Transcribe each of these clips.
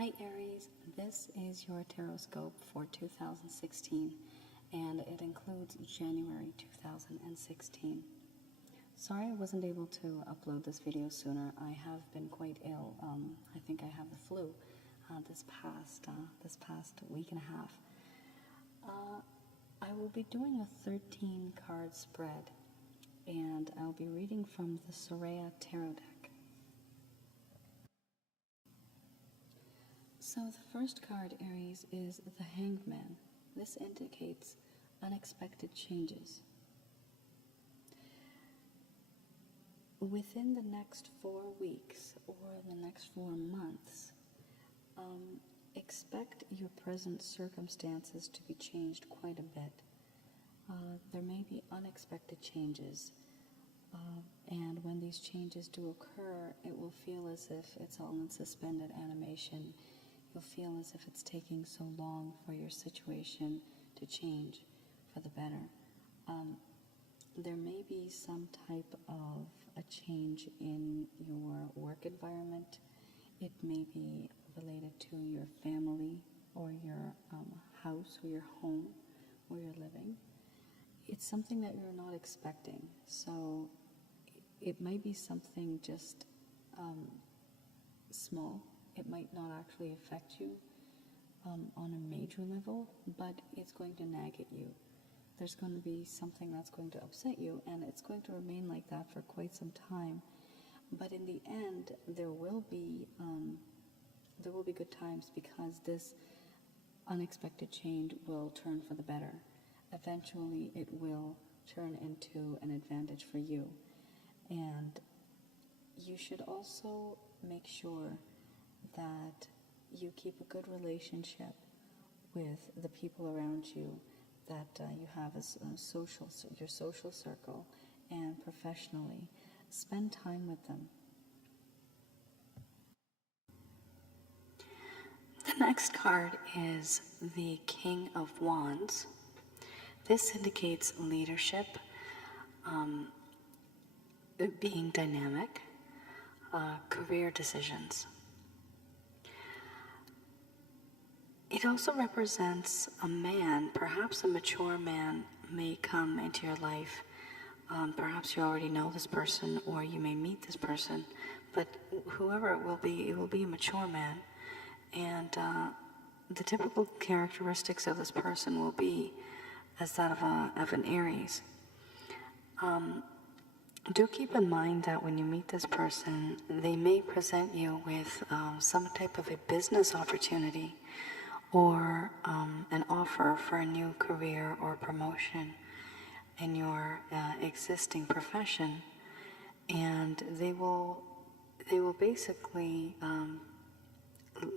Hi Aries, this is your Horoscope for 2016 and it includes January 2016. Sorry I wasn't able to upload this video sooner. I have been quite ill. I think I have the flu this past week and a half. I will be doing a 13 card spread and I'll be reading from the Soraya Tarot deck. So the first card, Aries, is the Hangman. This indicates unexpected changes. Within the next 4 weeks or the next 4 months, expect your present circumstances to be changed quite a bit. There may be unexpected changes, and when these changes do occur, it will feel as if it's all in suspended animation. You'll feel as if it's taking so long for your situation to change for the better. There may be some type of a change in your work environment. It may be related to your family or your house or your home where you're living. It's something that you're not expecting. So it might be something just small. It might not actually affect you on a major level, but it's going to nag at you. There's going to be something that's going to upset you, and it's going to remain like that for quite some time. But in the end, there will be good times, because this unexpected change will turn for the better. Eventually, it will turn into an advantage for you. And you should also make sure that you keep a good relationship with the people around you that you have as your social circle, and professionally. Spend time with them. The next card is the King of Wands. This indicates leadership, being dynamic, career decisions. It also represents a man, perhaps a mature man, may come into your life. Perhaps you already know this person, or you may meet this person, but whoever it will be a mature man. And the typical characteristics of this person will be as that of an Aries. Do keep in mind that when you meet this person, they may present you with some type of a business opportunity, or an offer for a new career or promotion in your existing profession, and they will basically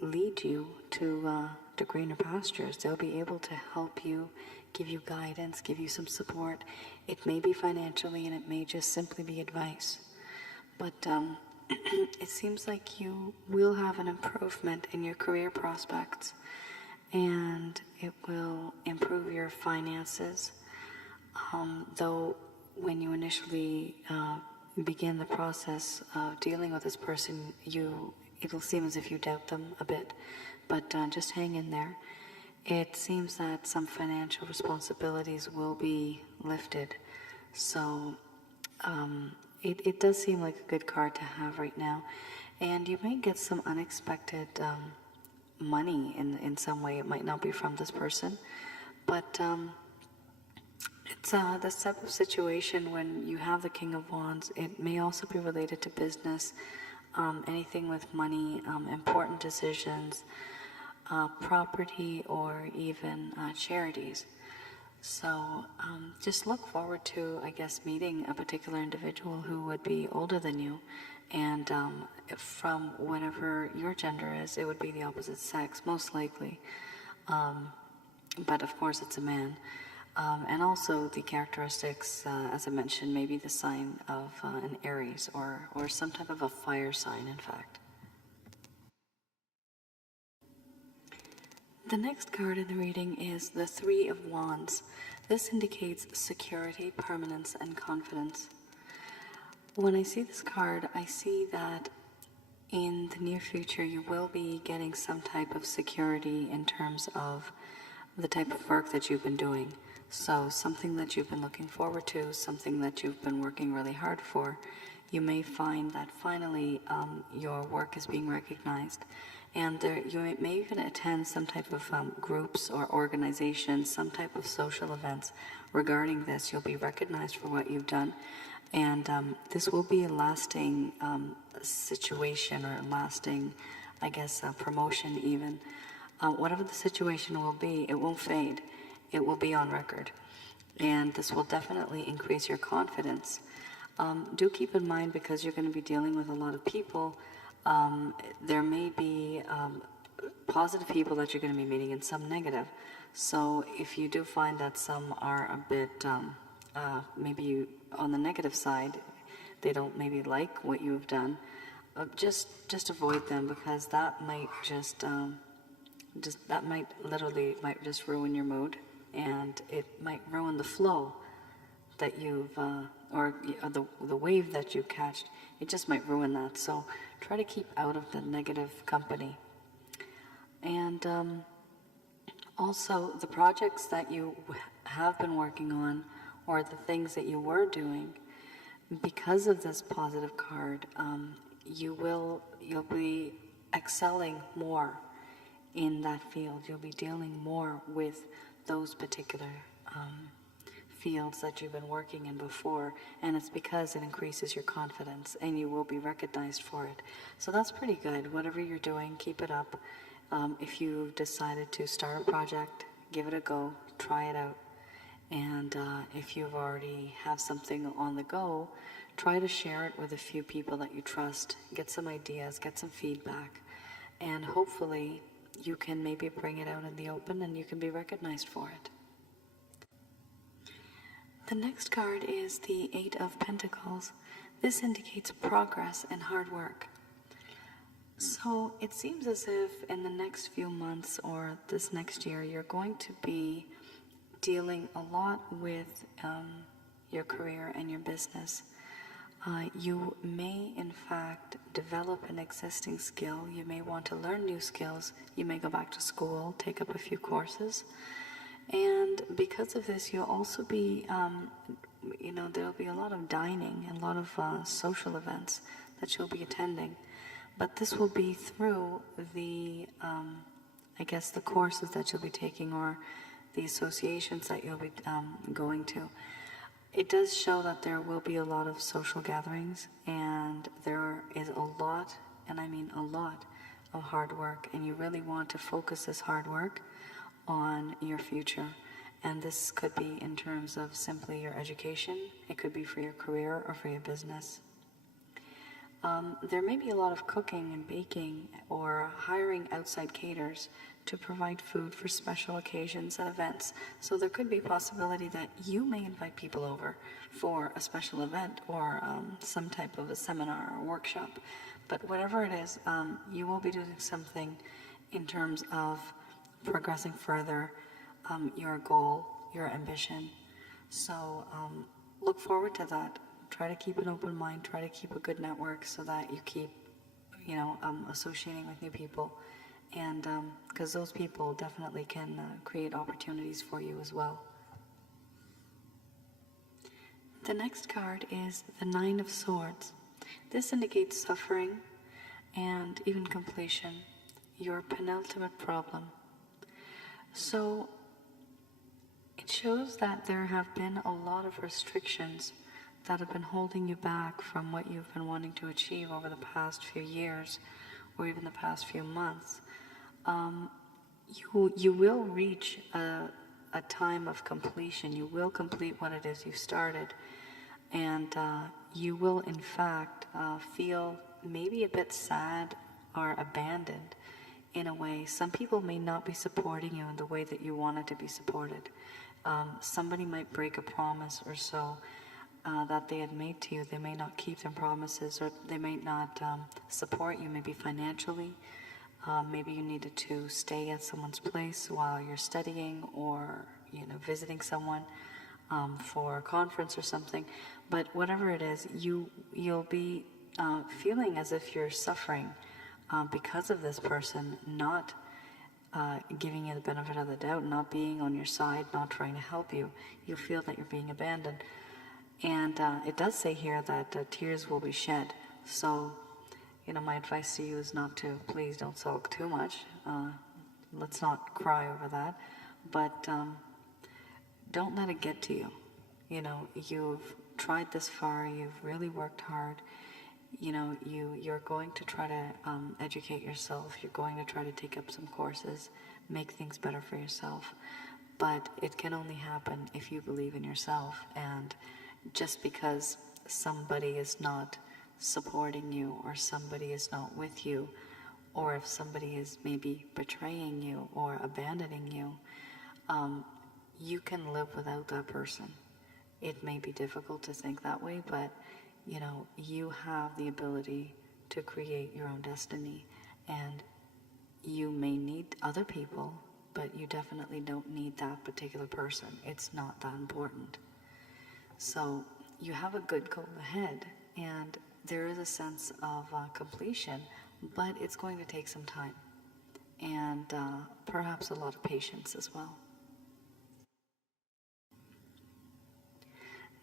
lead you to greener pastures. They'll be able to help you, give you guidance, give you some support. It may be financially, and it may just simply be advice, but it seems like you will have an improvement in your career prospects, and it will improve your finances. Though when you initially begin the process of dealing with this person, it'll seem as if you doubt them a bit, but just hang in there. It seems that some financial responsibilities will be lifted, so it does seem like a good card to have right now, and you may get some unexpected money in some way. It might not be from this person, but it's this type of situation when you have the King of Wands. It may also be related to business, anything with money, important decisions, property, or even charities. So just look forward to, I guess, meeting a particular individual who would be older than you, and from whatever your gender is, it would be the opposite sex, most likely. But of course, it's a man. And also the characteristics, as I mentioned, maybe the sign of an Aries, or some type of a fire sign, in fact. The next card in the reading is the Three of Wands. This indicates security, permanence, and confidence. When I see this card, I see that in the near future you will be getting some type of security in terms of the type of work that you've been doing. So something that you've been looking forward to, something that you've been working really hard for, you may find that finally your work is being recognized. And you may even attend some type of groups or organizations, some type of social events regarding this. You'll be recognized for what you've done. And this will be a lasting situation, or a lasting, I guess, promotion even. Whatever the situation will be, it won't fade. It will be on record. And this will definitely increase your confidence. Do keep in mind, because you're going to be dealing with a lot of people, there may be positive people that you're going to be meeting and some negative. So if you do find that some are a bit maybe on the negative side, they don't maybe like what you've done, just avoid them, because that might might just ruin your mood, and it might ruin the flow that you've or the wave that you catched. It just might ruin that. So try to keep out of the negative company. And also the projects that you have been working on, or the things that you were doing, because of this positive card, you'll be excelling more in that field. You'll be dealing more with those particular fields that you've been working in before, and it's because it increases your confidence and you will be recognized for it. So that's pretty good. Whatever you're doing, keep it up. If you've decided to start a project, give it a go, try it out. And if you've already have something on the go, try to share it with a few people that you trust. Get some ideas, get some feedback, and hopefully you can maybe bring it out in the open and you can be recognized for it. The next card is the Eight of Pentacles. This indicates progress and hard work. So it seems as if in the next few months or this next year, you're going to be dealing a lot with your career and your business. You may, in fact, develop an existing skill. You may want to learn new skills. You may go back to school, take up a few courses. And because of this, you'll also be, there'll be a lot of dining and a lot of social events that you'll be attending. But this will be through the, the courses that you'll be taking, or the associations that you'll be going to. It does show that there will be a lot of social gatherings, and there is a lot, and I mean a lot, of hard work, and you really want to focus this hard work on your future. And this could be in terms of simply your education, it could be for your career or for your business. There may be a lot of cooking and baking, or hiring outside caterers to provide food for special occasions and events. So there could be a possibility that you may invite people over for a special event, or some type of a seminar or workshop. But whatever it is, you will be doing something in terms of progressing further your goal, your ambition. So look forward to that. Try to keep an open mind, try to keep a good network so that you keep, associating with new people. And because those people definitely can create opportunities for you as well. The next card is the Nine of Swords. This indicates suffering and even completion, your penultimate problem. So it shows that there have been a lot of restrictions that have been holding you back from what you've been wanting to achieve over the past few years, or even the past few months. You will reach a time of completion. You will complete what it is you started, and you will in fact feel maybe a bit sad or abandoned in a way. Some people may not be supporting you in the way that you wanted to be supported. Somebody might break a promise or so that they had made to you. They may not keep their promises, or they may not support you, maybe financially. Maybe you needed to stay at someone's place while you're studying, or visiting someone for a conference or something. But whatever it is, you'll be feeling as if you're suffering because of this person not giving you the benefit of the doubt, not being on your side, not trying to help you. You feel that you're being abandoned. And it does say here that tears will be shed. So, my advice to you is not to, please don't sulk too much. Let's not cry over that. But don't let it get to you. You've tried this far, you've really worked hard. You're going to try to educate yourself. You're going to try to take up some courses, make things better for yourself. But it can only happen if you believe in yourself. And just because somebody is not supporting you, or somebody is not with you, or if somebody is maybe betraying you or abandoning you, you can live without that person. It may be difficult to think that way, but you have the ability to create your own destiny, and you may need other people, but you definitely don't need that particular person. It's not that important. So you have a good goal ahead, and there is a sense of completion, but it's going to take some time, and perhaps a lot of patience as well.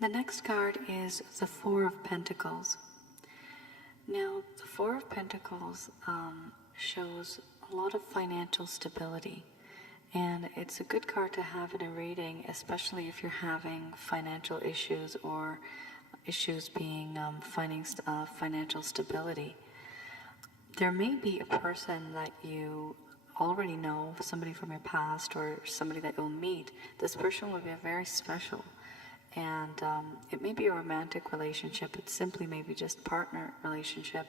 The next card is the Four of Pentacles. Now, the Four of Pentacles shows a lot of financial stability, and it's a good card to have in a reading, especially if you're having financial issues, or issues being finding financial stability. There may be a person that you already know, somebody from your past, or somebody that you'll meet. This person will be very special. And it may be a romantic relationship. It simply may be just partner relationship,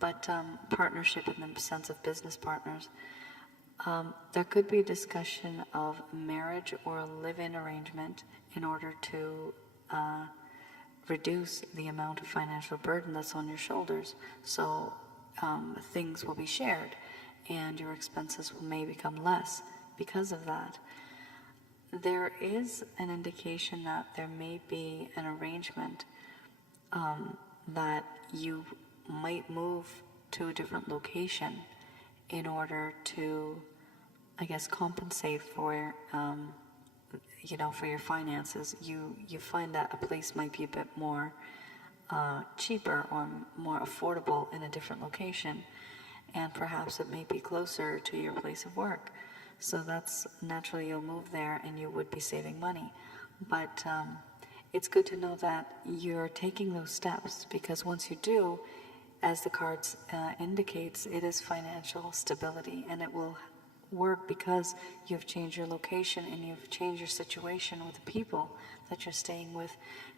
but partnership in the sense of business partners. There could be a discussion of marriage or a live-in arrangement in order to reduce the amount of financial burden that's on your shoulders. So things will be shared, and your expenses may become less because of that. There is an indication that there may be an arrangement that you might move to a different location in order to, I guess, compensate for, for your finances. You find that a place might be a bit more cheaper or more affordable in a different location, and perhaps it may be closer to your place of work. So that's naturally, you'll move there and you would be saving money. But it's good to know that you're taking those steps, because once you do, as the cards indicates, it is financial stability, and it will work because you've changed your location and you've changed your situation with the people that you're staying with.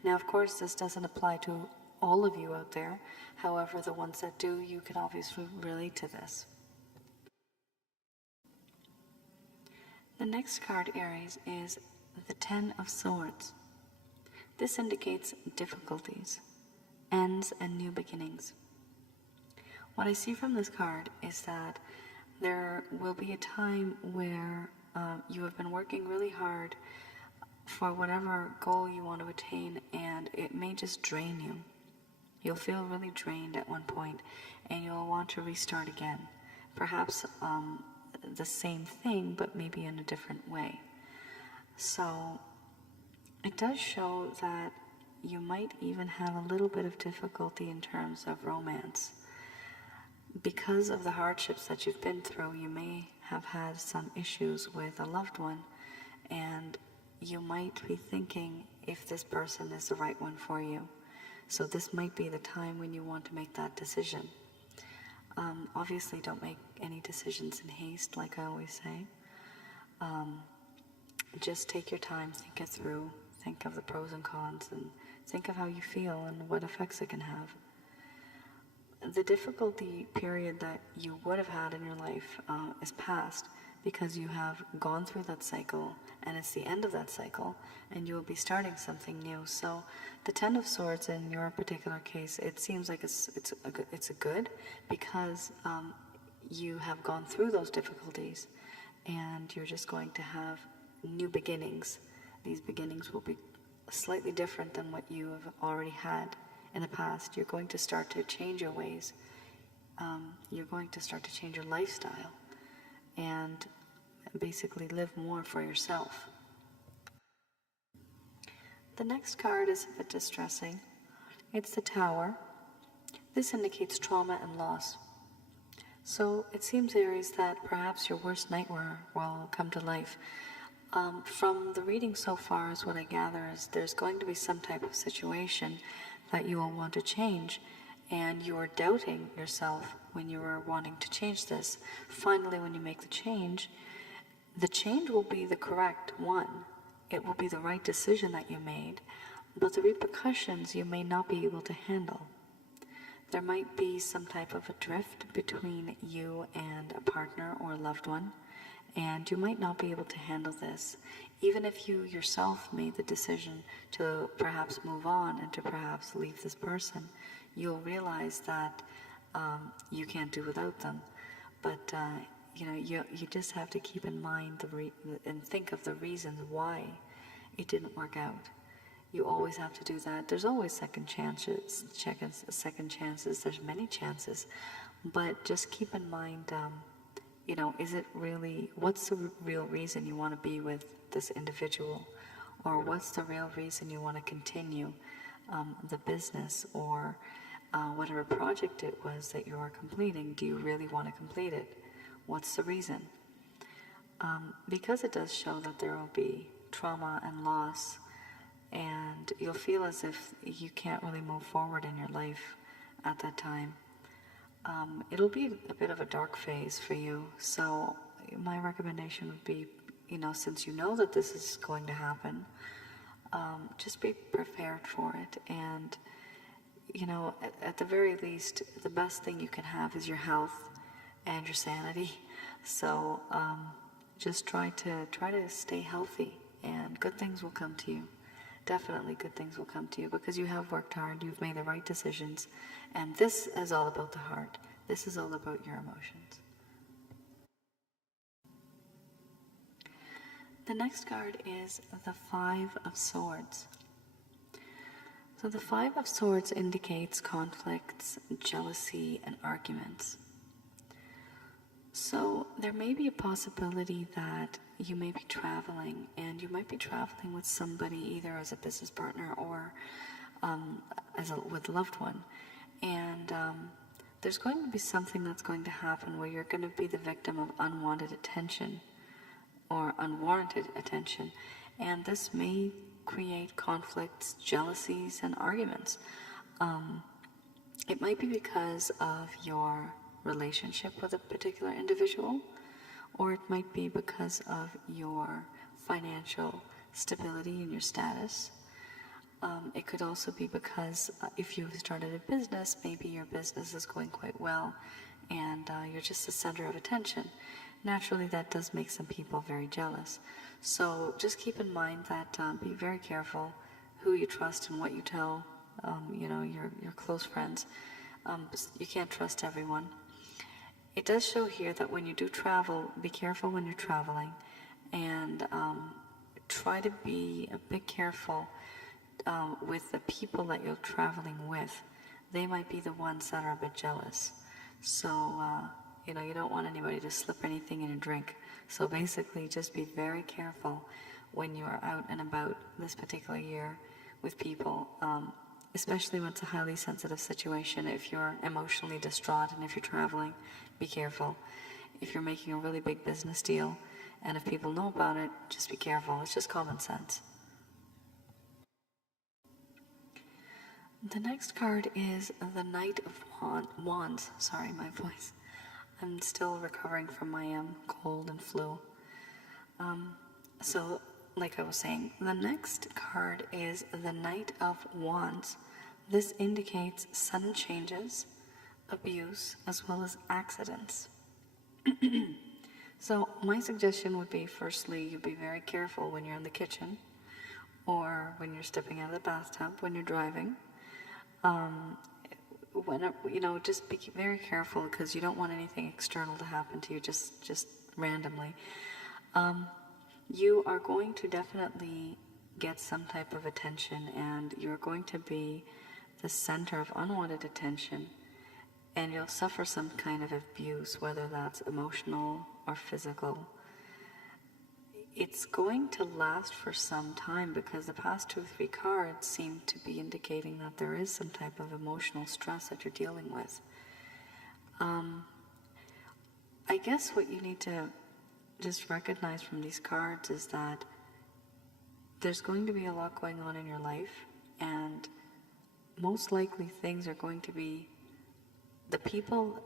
Now, of course, this doesn't apply to all of you out there. However, the ones that do, you can obviously relate to this. The next card, Aries, is the Ten of Swords. This indicates difficulties, ends, and new beginnings. What I see from this card is that there will be a time where you have been working really hard for whatever goal you want to attain, and it may just drain you. You'll feel really drained at one point, and you'll want to restart again. Perhaps the same thing, but maybe in a different way. So it does show that you might even have a little bit of difficulty in terms of romance. Because of the hardships that you've been through, you may have had some issues with a loved one, and you might be thinking if this person is the right one for you. So this might be the time when you want to make that decision. Obviously, don't make any decisions in haste, like I always say. Just take your time, think it through, think of the pros and cons, and think of how you feel and what effects it can have. The difficulty period that you would have had in your life is past, because you have gone through that cycle, and it's the end of that cycle, and you will be starting something new. So the Ten of Swords in your particular case, it seems like it's a good, because you have gone through those difficulties, and you're just going to have new beginnings. These beginnings will be slightly different than what you have already had in the past. You're going to start to change your ways. You're going to start to change your lifestyle and basically live more for yourself. The next card is a bit distressing. It's the Tower. This indicates trauma and loss. So it seems, Aries, that perhaps your worst nightmare will come to life. From the reading so far, is what I gather, is there's going to be some type of situation that you will want to change, and you are doubting yourself when you are wanting to change this. Finally, when you make the change will be the correct one. It will be the right decision that you made, but the repercussions you may not be able to handle. There might be some type of a drift between you and a partner or a loved one, and you might not be able to handle this. Even if you yourself made the decision to perhaps move on and to perhaps leave this person, you'll realize that you can't do without them. But you just have to keep in mind and think of the reasons why it didn't work out. You always have to do that. There's always second chances. There's many chances, but just keep in mind, is it really, what's the real reason you want to be with this individual, or what's the real reason you want to continue the business, or whatever project it was that you are completing. Do you really want to complete it? What's the reason? Because it does show that there will be trauma and loss, and you'll feel as if you can't really move forward in your life at that time. It'll be a bit of a dark phase for you. So my recommendation would be, since you know that this is going to happen, just be prepared for it. And, at the very least, the best thing you can have is your health and your sanity. So just try to stay healthy, and good things will come to you. Definitely good things will come to you, because you have worked hard, you've made the right decisions, and this is all about the heart. This is all about your emotions. The next card is the Five of Swords. So the Five of Swords indicates conflicts, jealousy, and arguments. So there may be a possibility that you may be traveling, and you might be traveling with somebody, either as a business partner or with a loved one. And there's going to be something that's going to happen where you're going to be the victim of unwanted attention or unwarranted attention. And this may create conflicts, jealousies, and arguments. It might be because of your relationship with a particular individual, or it might be because of your financial stability and your status. It could also be because if you've started a business, maybe your business is going quite well, and you're just the center of attention. Naturally, that does make some people very jealous. So just keep in mind that be very careful who you trust and what you tell your close friends. You can't trust everyone. It does show here that when you do travel, be careful when you're traveling, and try to be a bit careful with the people that you're traveling with. They might be the ones that are a bit jealous. So, you don't want anybody to slip anything in a drink. So basically, just be very careful when you are out and about this particular year with people, especially when it's a highly sensitive situation. If you're emotionally distraught and if you're traveling, be careful. If you're making a really big business deal, and if people know about it, just be careful. It's just common sense. The next card is the Knight of Wands. Sorry, my voice. I'm still recovering from my cold and flu. So, like I was saying, the next card is the Knight of Wands. This indicates sudden changes, abuse, as well as accidents. So my suggestion would be, firstly, you be very careful when you're in the kitchen, or when you're stepping out of the bathtub, when you're driving. Just be very careful, because you don't want anything external to happen to you just randomly. You are going to definitely get some type of attention, and you're going to be the center of unwanted attention, and you'll suffer some kind of abuse, whether that's emotional or physical. It's going to last for some time because the past 2 or 3 cards seem to be indicating that there is some type of emotional stress that you're dealing with. I guess what you need to just recognize from these cards is that there's going to be a lot going on in your life, and most likely things are going to be the people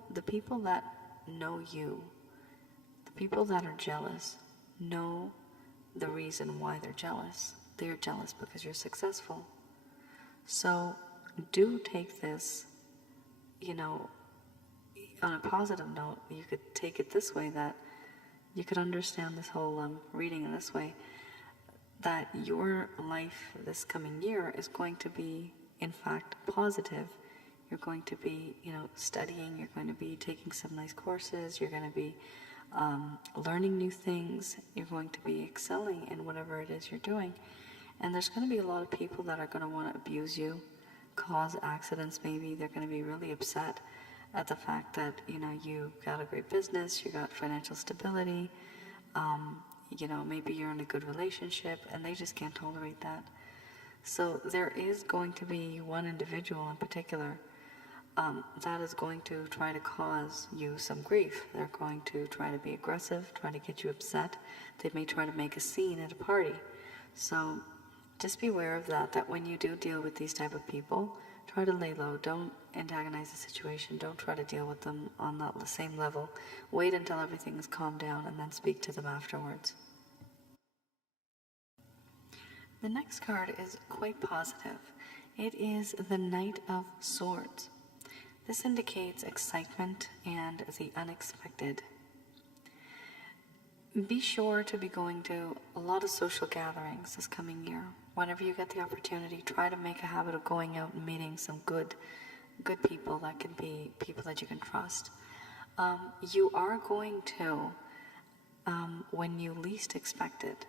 that know you, the people that are jealous, know the reason why they're jealous. They're jealous because you're successful. So do take this, on a positive note. You could take it this way, that you could understand this whole reading in this way, that your life this coming year is going to be, in fact, positive. You're going to be, studying, you're going to be taking some nice courses, you're going to be learning new things, you're going to be excelling in whatever it is you're doing. And there's going to be a lot of people that are going to want to abuse you, cause accidents maybe. They're going to be really upset at the fact that, you got a great business, you got financial stability, maybe you're in a good relationship, and they just can't tolerate that. So there is going to be one individual in particular that is going to try to cause you some grief. They're going to try to be aggressive, try to get you upset. They may try to make a scene at a party. So just be aware of that when you do deal with these type of people, try to lay low. Don't antagonize the situation. Don't try to deal with them on the same level. Wait until everything is calmed down and then speak to them afterwards. The next card is quite positive. It is the Knight of Swords. This indicates excitement and the unexpected. Be sure to be going to a lot of social gatherings this coming year. Whenever you get the opportunity, try to make a habit of going out and meeting some good people that can be people that you can trust. You are going to, when you least expect it,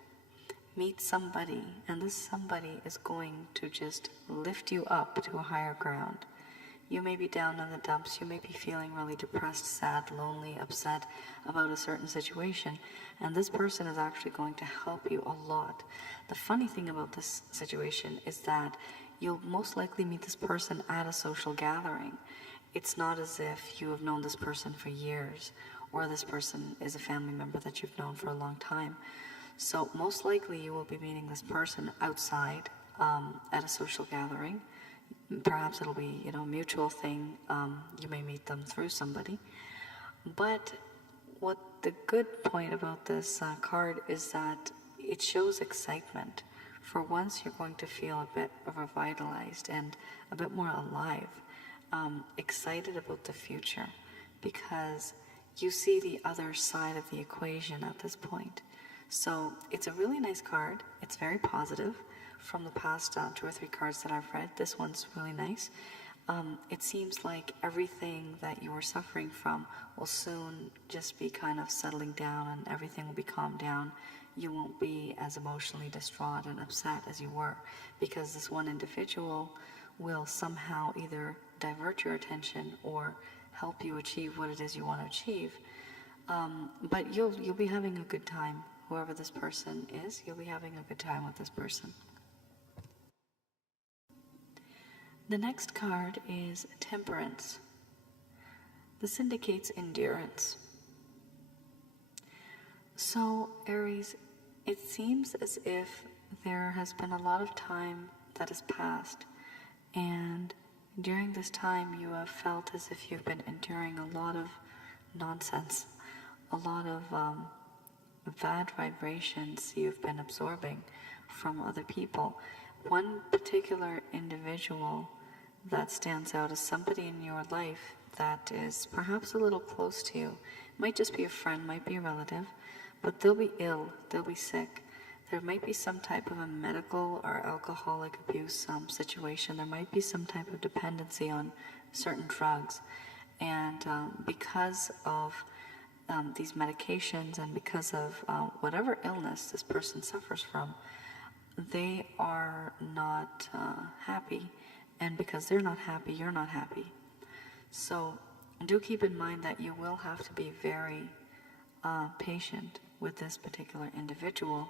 meet somebody, and this somebody is going to just lift you up to a higher ground. You may be down in the dumps, you may be feeling really depressed, sad, lonely, upset about a certain situation, and this person is actually going to help you a lot. The funny thing about this situation is that you'll most likely meet this person at a social gathering. It's not as if you have known this person for years, or this person is a family member that you've known for a long time. So most likely you will be meeting this person outside at a social gathering. Perhaps it'll be, a mutual thing. You may meet them through somebody. But what the good point about this card is that it shows excitement. For once, you're going to feel a bit revitalized and a bit more alive, excited about the future, because you see the other side of the equation at this point. So it's a really nice card. It's very positive. From the past 2 or 3 cards that I've read, this one's really nice. It seems like everything that you were suffering from will soon just be kind of settling down, and everything will be calmed down. You won't be as emotionally distraught and upset as you were, because this one individual will somehow either divert your attention or help you achieve what it is you want to achieve. But you'll be having a good time. Whoever this person is, you'll be having a good time with this person. The next card is Temperance. This indicates endurance. So, Aries, it seems as if there has been a lot of time that has passed, and during this time you have felt as if you've been enduring a lot of nonsense, a lot of bad vibrations you've been absorbing from other people. One particular individual that stands out as somebody in your life that is perhaps a little close to you. Might just be a friend, might be a relative, but they'll be ill, they'll be sick. There might be some type of a medical or alcoholic abuse situation. There might be some type of dependency on certain drugs. And because of these medications, and because of whatever illness this person suffers from, they are not happy, And because they're not happy, you're not happy. So do keep in mind that you will have to be very patient with this particular individual,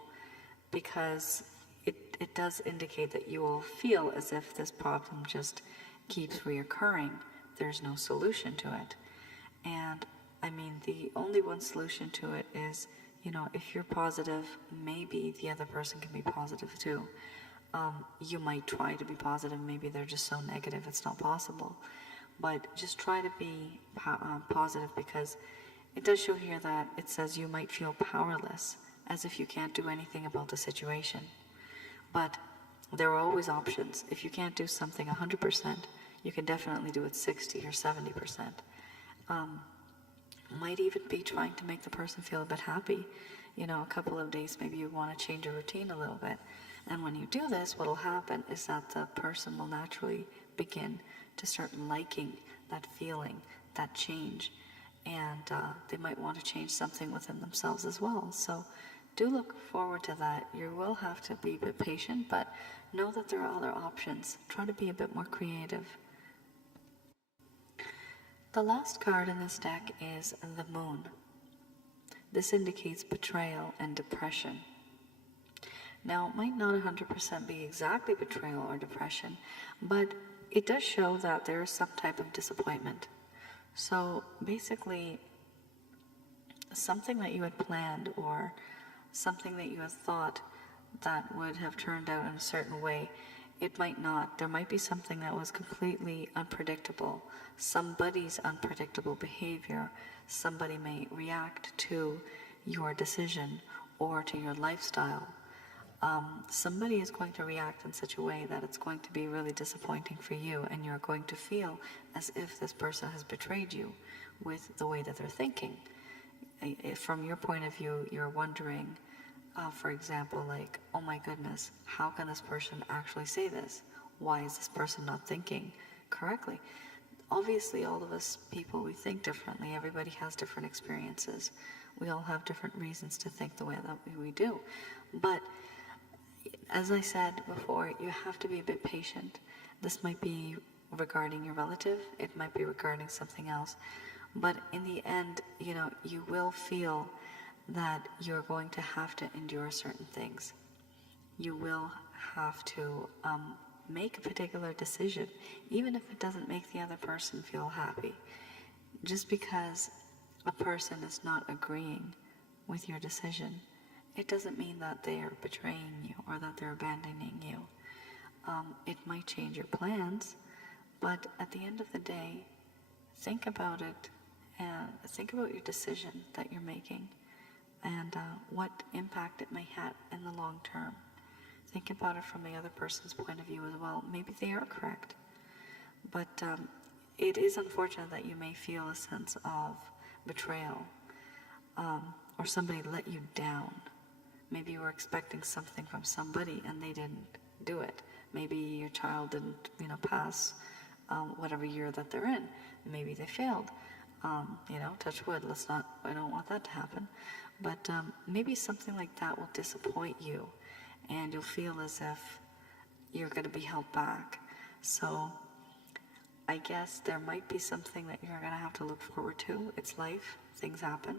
because it does indicate that you will feel as if this problem just keeps reoccurring. There's no solution to it. And I mean, the only one solution to it is, if you're positive, maybe the other person can be positive too. You might try to be positive, maybe they're just so negative it's not possible. But just try to be positive, because it does show here that it says you might feel powerless, as if you can't do anything about the situation. But there are always options. If you can't do something 100%, you can definitely do it 60 or 70%. Might even be trying to make the person feel a bit happy. A couple of days, maybe you want to change your routine a little bit. And when you do this, what will happen is that the person will naturally begin to start liking that feeling, that change. And they might want to change something within themselves as well. So do look forward to that. You will have to be a bit patient, but know that there are other options. Try to be a bit more creative. The last card in this deck is the Moon. This indicates betrayal and depression. Now, it might not 100% be exactly betrayal or depression, but it does show that there is some type of disappointment. So basically, something that you had planned or something that you had thought that would have turned out in a certain way, it might not. There might be something that was completely unpredictable. Somebody's unpredictable behavior. Somebody may react to your decision or to your lifestyle. Somebody is going to react in such a way that it's going to be really disappointing for you, and you're going to feel as if this person has betrayed you with the way that they're thinking. From your point of view, you're wondering, for example, like, oh my goodness, how can this person actually say this? Why is this person not thinking correctly? Obviously, all of us people, we think differently. Everybody has different experiences. We all have different reasons to think the way that we do. But as I said before, you have to be a bit patient. This might be regarding your relative. It might be regarding something else. But in the end, you will feel that you're going to have to endure certain things. You will have to make a particular decision, even if it doesn't make the other person feel happy. Just because a person is not agreeing with your decision, it doesn't mean that they are betraying you or that they're abandoning you. It might change your plans, but at the end of the day, think about it and think about your decision that you're making and what impact it may have in the long term. Think about it from the other person's point of view as well. Maybe they are correct, but it is unfortunate that you may feel a sense of betrayal or somebody let you down. Maybe you were expecting something from somebody and they didn't do it. Maybe your child didn't, pass whatever year that they're in. Maybe they failed. Touch wood. I don't want that to happen. But maybe something like that will disappoint you, and you'll feel as if you're going to be held back. So I guess there might be something that you're going to have to look forward to. It's life. Things happen.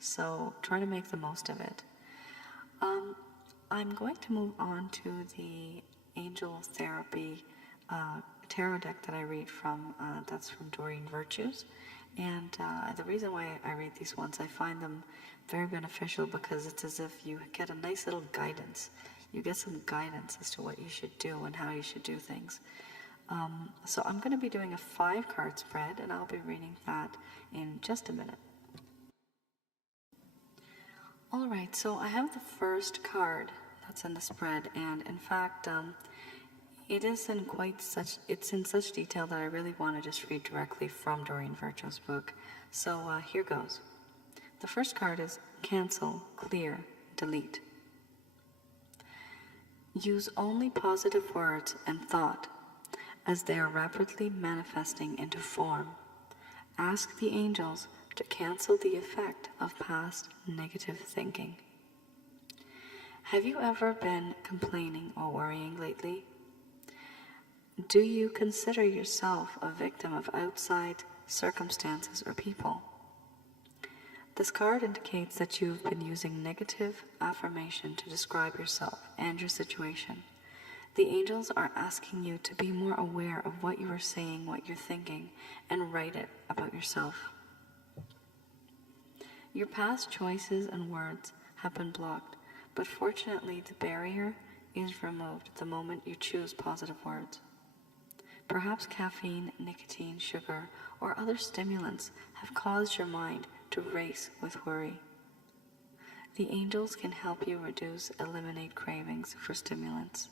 So try to make the most of it. I'm going to move on to the Angel Therapy tarot deck that I read from. That's from Doreen Virtues. And the reason why I read these ones, I find them very beneficial because it's as if you get a nice little guidance. You get some guidance as to what you should do and how you should do things. So I'm going to be doing a 5-card spread, and I'll be reading that in just a minute. Alright, so I have the first card that's in the spread, and in fact, it's in such detail that I really want to just read directly from Doreen Virtue's book. So here goes. The first card is Cancel, Clear, Delete. Use only positive words and thought as they are rapidly manifesting into form. Ask the angels to cancel the effect of past negative thinking. Have you ever been complaining or worrying lately? Do you consider yourself a victim of outside circumstances or people? This card indicates that you've been using negative affirmation to describe yourself and your situation. The angels are asking you to be more aware of what you are saying, what you're thinking, and write it about yourself. Your past choices and words have been blocked, but fortunately the barrier is removed the moment you choose positive words. Perhaps caffeine, nicotine, sugar, or other stimulants have caused your mind to race with worry. The angels can help you eliminate cravings for stimulants.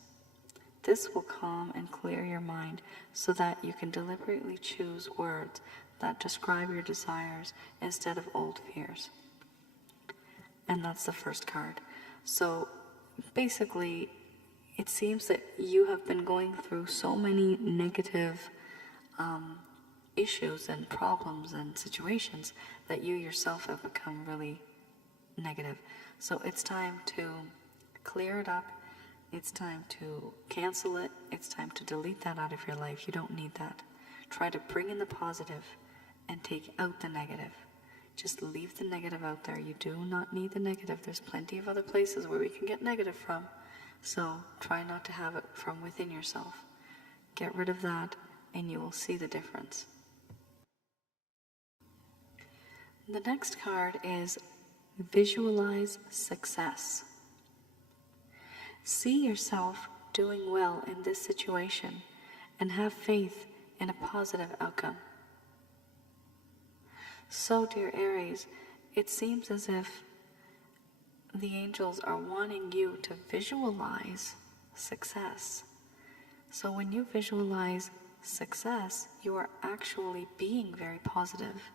This will calm and clear your mind so that you can deliberately choose words that describe your desires instead of old fears. And that's the first card. So basically, it seems that you have been going through so many negative issues and problems and situations that you yourself have become really negative. So it's time to clear it up. It's time to cancel it. It's time to delete that out of your life. You don't need that. Try to bring in the positive and take out the negative. Just leave the negative out there. You do not need the negative. There's plenty of other places where we can get negative from. So try not to have it from within yourself. Get rid of that and you will see the difference. The next card is Visualize Success. See yourself doing well in this situation and have faith in a positive outcome. So, dear Aries, it seems as if the angels are wanting you to visualize success. So when you visualize success, you are actually being very positive.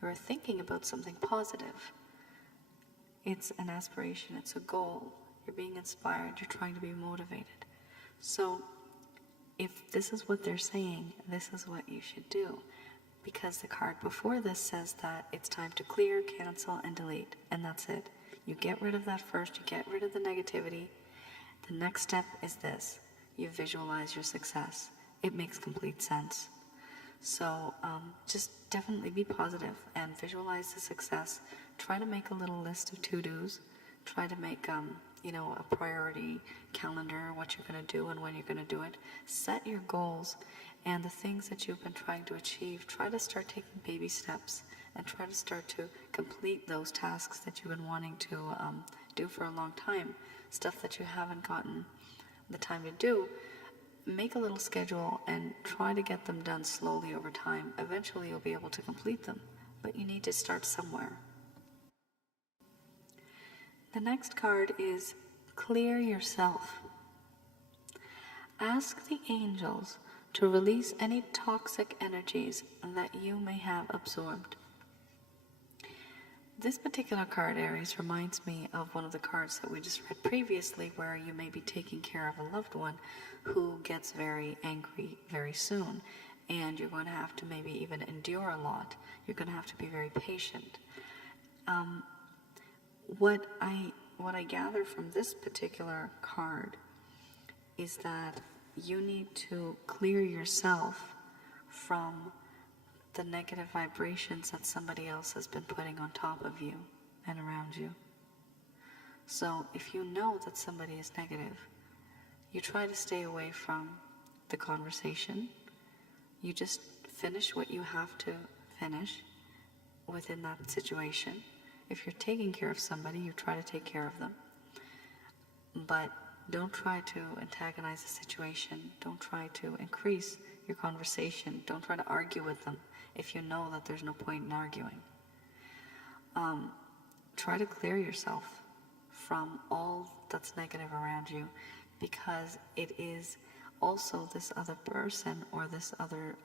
You are thinking about something positive. It's an aspiration, it's a goal. You're being inspired, you're trying to be motivated. So if this is what they're saying, this is what you should do. Because the card before this says that it's time to clear, cancel, and delete. And that's it. You get rid of that first, you get rid of the negativity. The next step is this. You visualize your success. It makes complete sense. So just definitely be positive and visualize the success. Try to make a little list of to-dos. Try to make a priority calendar, what you're going to do and when you're going to do it. Set your goals and the things that you've been trying to achieve. Try to start taking baby steps and try to start to complete those tasks that you've been wanting to do for a long time. Stuff that you haven't gotten the time to do. Make a little schedule and try to get them done slowly over time. Eventually you'll be able to complete them, but you need to start somewhere. The next card is Clear Yourself. Ask the angels to release any toxic energies that you may have absorbed. This particular card, Aries, reminds me of one of the cards that we just read previously, where you may be taking care of a loved one who gets very angry very soon, and you're going to have to maybe even endure a lot. You're going to have to be very patient. What I gather from this particular card is that you need to clear yourself from the negative vibrations that somebody else has been putting on top of you and around you. So if you know that somebody is negative, you try to stay away from the conversation. You just finish what you have to finish within that situation. If you're taking care of somebody, you try to take care of them. But don't try to antagonize the situation. Don't try to increase your conversation. Don't try to argue with them if you know that there's no point in arguing. Try to clear yourself from all that's negative around you, because it is also this other person or this other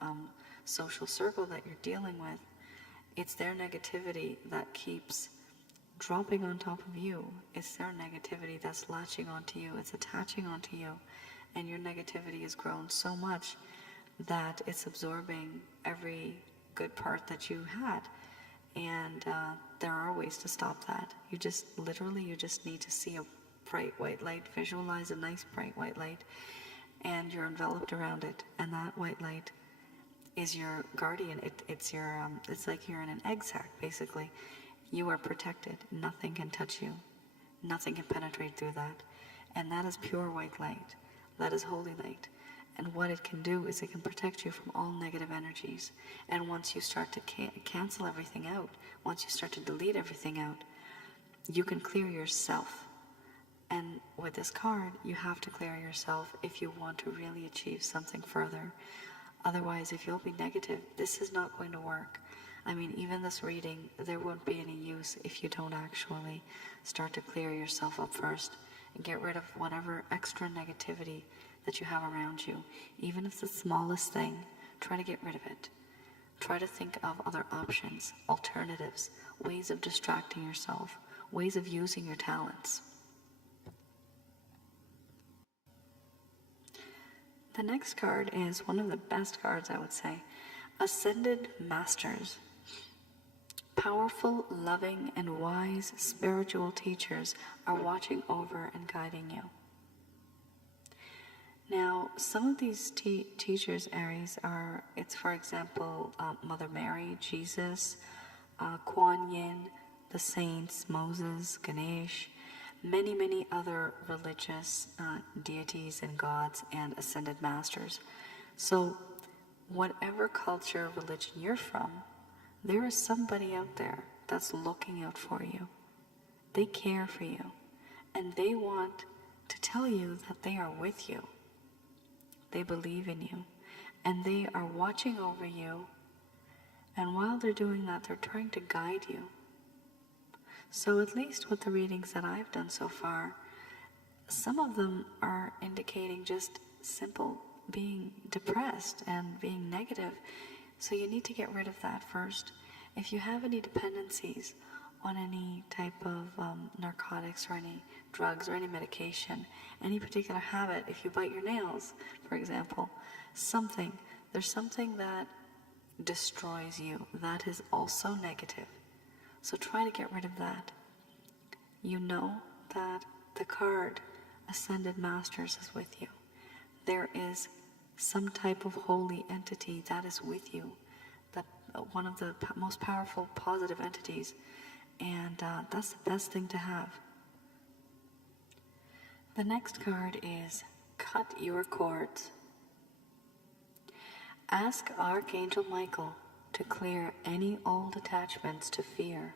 social circle that you're dealing with. It's their negativity that keeps dropping on top of you. It's their negativity that's latching onto you. It's attaching onto you. And your negativity has grown so much that it's absorbing every good part that you had. And there are ways to stop that. You just need to see a bright white light, visualize a nice bright white light, and you're enveloped around it, and that white light is your guardian. It's like you're in an egg sac, basically. You are protected. Nothing can touch you. Nothing can penetrate through that. And that is pure white light. That is holy light. And what it can do is it can protect you from all negative energies. And once you start to cancel everything out, once you start to delete everything out, you can clear yourself. And with this card, you have to clear yourself if you want to really achieve something further. Otherwise, if you'll be negative, this is not going to work. I mean, even this reading, there won't be any use if you don't actually start to clear yourself up first and get rid of whatever extra negativity that you have around you. Even if it's the smallest thing, try to get rid of it. Try to think of other options, alternatives, ways of distracting yourself, ways of using your talents. The next card is one of the best cards, I would say. Ascended Masters. Powerful, loving, and wise spiritual teachers are watching over and guiding you. Now, some of these teachers, Aries, are, it's for example, Mother Mary, Jesus, Kuan Yin, the saints, Moses, Ganesh, many other religious deities and gods and ascended masters. So whatever culture, religion you're from, there is somebody out there that's looking out for you. They care for you, and they want to tell you that they are with you. They believe in you, and they are watching over you, and while they're doing that, they're trying to guide you. So at least with the readings that I've done so far, some of them are indicating just simple being depressed and being negative. So you need to get rid of that first. If you have any dependencies on any type of narcotics or any drugs or any medication, any particular habit, if you bite your nails, for example, there's something that destroys you that is also negative. So try to get rid of that. You know that the card Ascended Masters is with you. There is some type of holy entity that is with you, that one of the most powerful positive entities, and that's the best thing to have. The next card is Cut Your Cords. Ask Archangel Michael to clear any old attachments to fear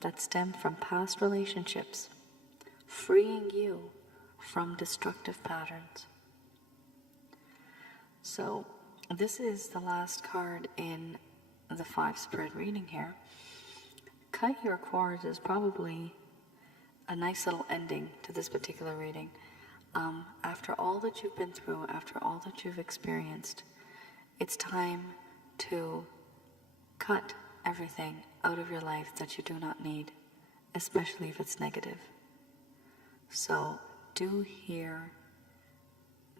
that stem from past relationships, freeing you from destructive patterns. So this is the last card in the 5-spread reading here. Cut Your Cords is probably a nice little ending to this particular reading. After all that you've been through, after all that you've experienced, it's time to cut everything out of your life that you do not need, especially if it's negative. So do hear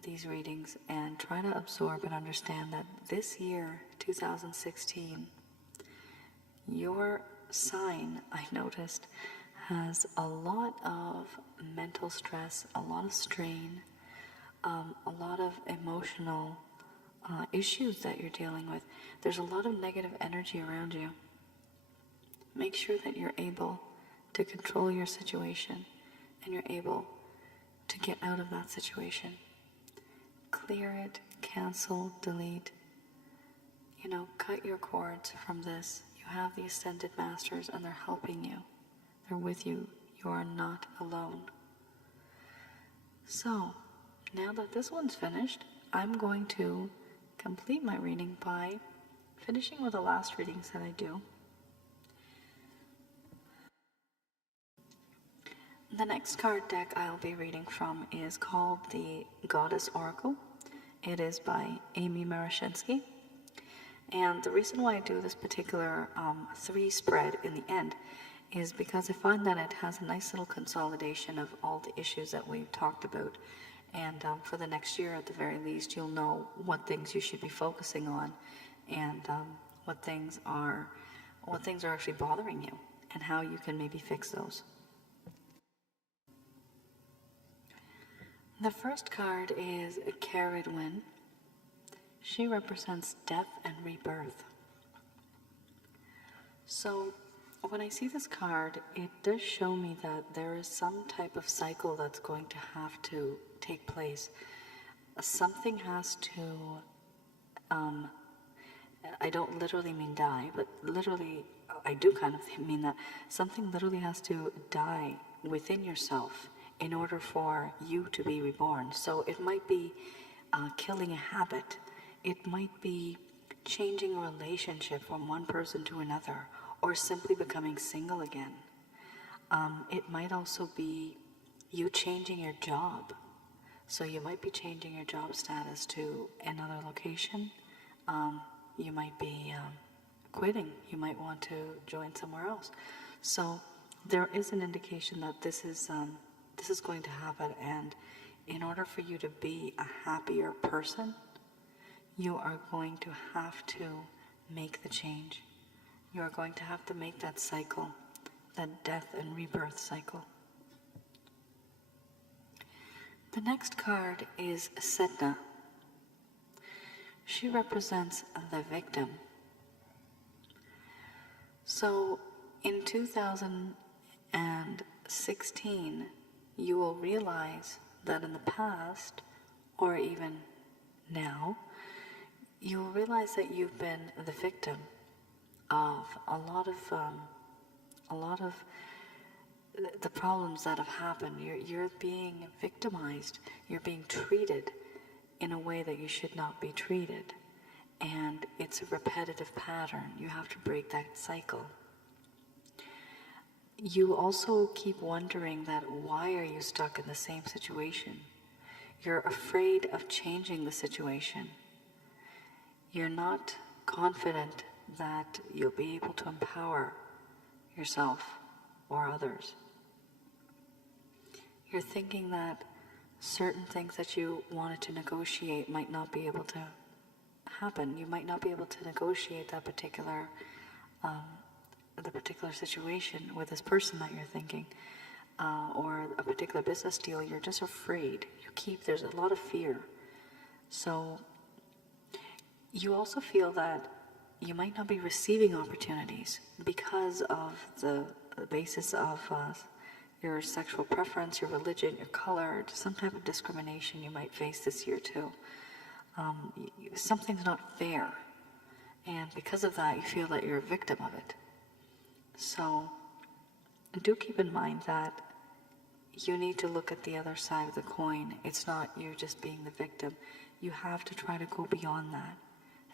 these readings and try to absorb and understand that this year, 2016, your sign, I noticed, has a lot of mental stress, a lot of strain, a lot of emotional issues that you're dealing with. There's a lot of negative energy around you. Make sure that you're able to control your situation and you're able to get out of that situation. Clear it, cancel, delete. Cut your cords from this. You have the Ascended Masters and they're helping you. They're with you. You are not alone. So, now that this one's finished, I'm going to complete my reading by finishing with the last readings that I do. The next card deck I'll be reading from is called the Goddess Oracle. It is by Amy Marashinsky. And the reason why I do this particular 3-spread in the end is because I find that it has a nice little consolidation of all the issues that we've talked about. And for the next year, at the very least, you'll know what things you should be focusing on, and what things are actually bothering you, and how you can maybe fix those. The first card is Caradwyn. She represents death and rebirth. So when I see this card, it does show me that there is some type of cycle that's going to have to take place. Something has to, I don't literally mean die, but literally, I do kind of mean that something literally has to die within yourself in order for you to be reborn. So it might be killing a habit. It might be changing a relationship from one person to another, or simply becoming single again. It might also be you changing your job. So you might be changing your job status to another location. You might be quitting. You might want to join somewhere else. So there is an indication that this is going to happen. And in order for you to be a happier person, you are going to have to make the change. You are going to have to make that cycle, that death and rebirth cycle. The next card is Sedna. She represents the victim. So in 2016, you will realize that in the past, or even now, you will realize that you've been the victim of a lot of the problems that have happened. You're being victimized. You're being treated in a way that you should not be treated. And it's a repetitive pattern. You have to break that cycle. You also keep wondering that why are you stuck in the same situation? You're afraid of changing the situation. You're not confident that you'll be able to empower yourself or others. You're thinking that certain things that you wanted to negotiate might not be able to happen. You might not be able to negotiate that particular situation with this person that you're thinking, or a particular business deal. You're just afraid. There's a lot of fear. So you also feel that you might not be receiving opportunities because of the basis of your sexual preference, your religion, your color, some type of discrimination you might face this year too. Something's not fair, and because of that you feel that you're a victim of it. So do keep in mind that you need to look at the other side of the coin. It's not you just being the victim. You have to try to go beyond that.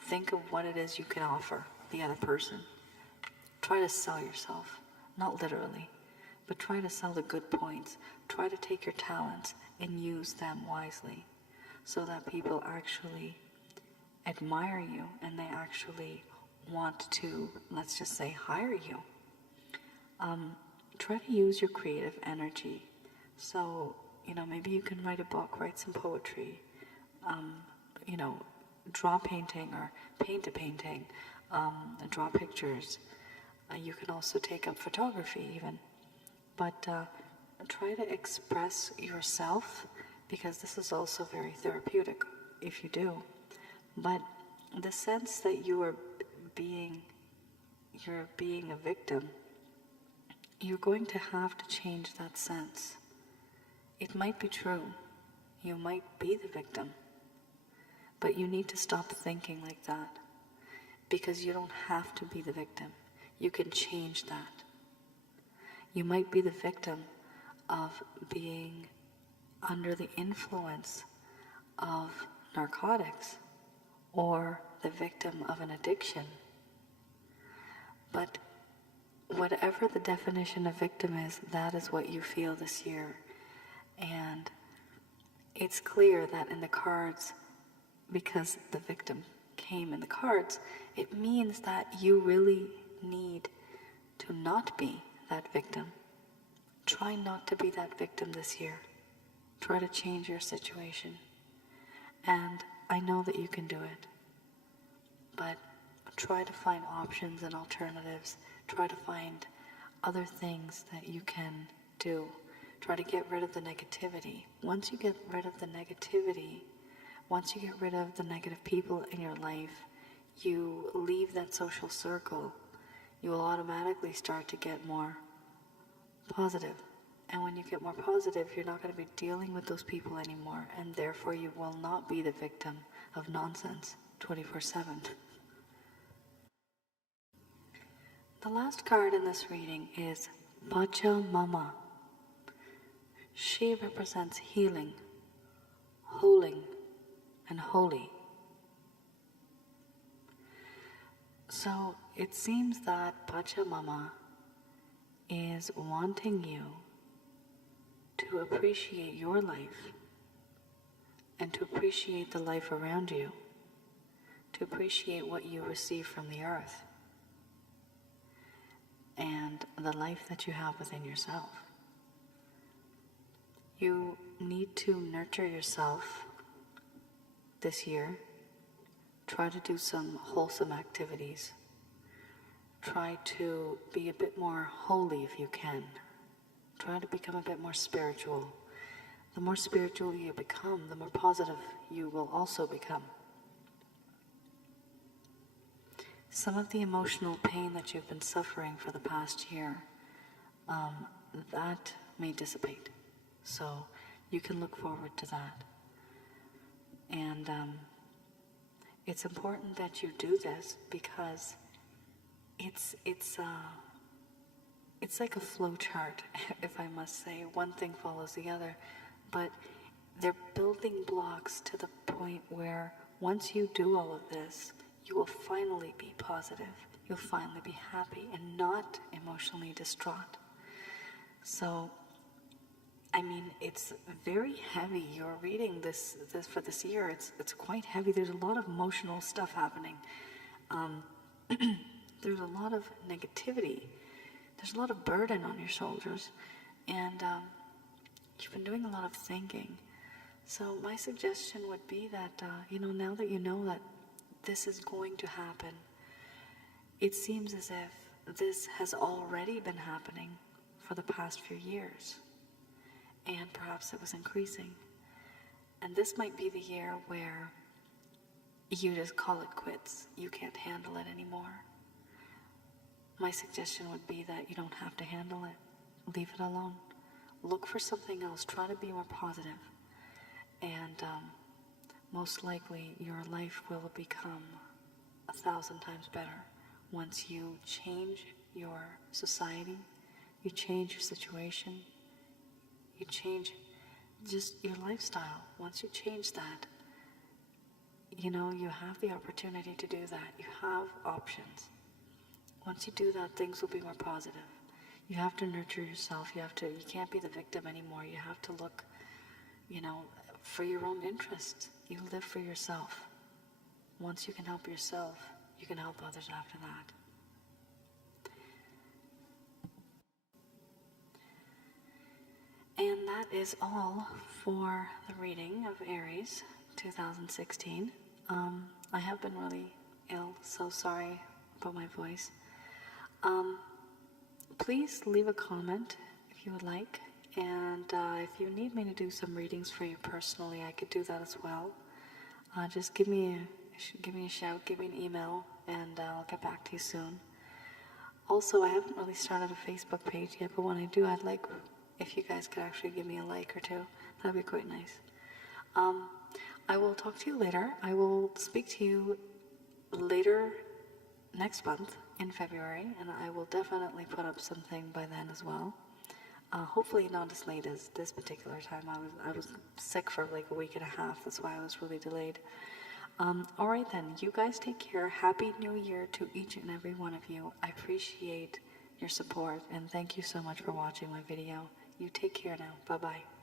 Think of what it is you can offer the other person. Try to sell yourself, not literally, but try to sell the good points. Try to take your talents and use them wisely so that people actually admire you and they actually want to, let's just say, hire you. Try to use your creative energy. So, maybe you can write a book, write some poetry, draw painting or paint a painting, draw pictures. You can also take up photography even. But try to express yourself, because this is also very therapeutic if you do. But the sense that you're being a victim, you're going to have to change that sense. It might be true. You might be the victim. But you need to stop thinking like that, because you don't have to be the victim. You can change that. You might be the victim of being under the influence of narcotics or the victim of an addiction. But whatever the definition of victim is, that is what you feel this year. And it's clear that in the cards, because the victim came in the cards, it means that you really need to not be that victim. Try not to be that victim this year. Try to change your situation. And I know that you can do it. But try to find options and alternatives. Try to find other things that you can do. Try to get rid of the negativity. Once you get rid of the negativity, once you get rid of the negative people in your life, you leave that social circle, you will automatically start to get more positive. And when you get more positive, you're not going to be dealing with those people anymore, and therefore you will not be the victim of nonsense 24/7. The last card in this reading is Pachamama. She represents healing, holding, and holy. So it seems that Pachamama is wanting you to appreciate your life and to appreciate the life around you, to appreciate what you receive from the earth and the life that you have within yourself. You need to nurture yourself this year. Try to do some wholesome activities. Try to be a bit more holy if you can. Try to become a bit more spiritual. The more spiritual you become, the more positive you will also become. Some of the emotional pain that you've been suffering for the past year, that may dissipate. So you can look forward to that. And it's important that you do this because it's like a flow chart, if I must say. One thing follows the other, but they're building blocks to the point where once you do all of this, you will finally be positive. You'll finally be happy and not emotionally distraught. So, I mean, it's very heavy. You're reading this for this year. It's quite heavy. There's a lot of emotional stuff happening. There's a lot of negativity. There's a lot of burden on your shoulders, and you've been doing a lot of thinking. So my suggestion would be that now that you know that this is going to happen, it seems as if this has already been happening for the past few years, and perhaps it was increasing. And this might be the year where you just call it quits. You can't handle it anymore. My suggestion would be that you don't have to handle it. Leave it alone. Look for something else. Try to be more positive. And most likely your life will become 1,000 times better once you change your society, you change your situation, you change just your lifestyle. Once you change that, you have the opportunity to do that. You have options. Once you do that, things will be more positive. You have to nurture yourself. You can't be the victim anymore. You have to look, for your own interests. You live for yourself. Once you can help yourself, you can help others after that. And that is all for the reading of Aries 2016. I have been really ill, so sorry about my voice. Please leave a comment if you would like, and if you need me to do some readings for you personally, I could do that as well. Just give me a shout, give me an email, and I'll get back to you soon. Also, I haven't really started a Facebook page yet, but when I do, I'd like if you guys could actually give me a like or two. That'd be quite nice. I will talk to you later. I will speak to you later next month in February, and I will definitely put up something by then as well. Hopefully not as late as this particular time. I was sick for like a week and a half. That's why I was really delayed. All right then, you guys take care. Happy New Year to each and every one of you. I appreciate your support, and thank you so much for watching my video. You take care now. Bye-bye.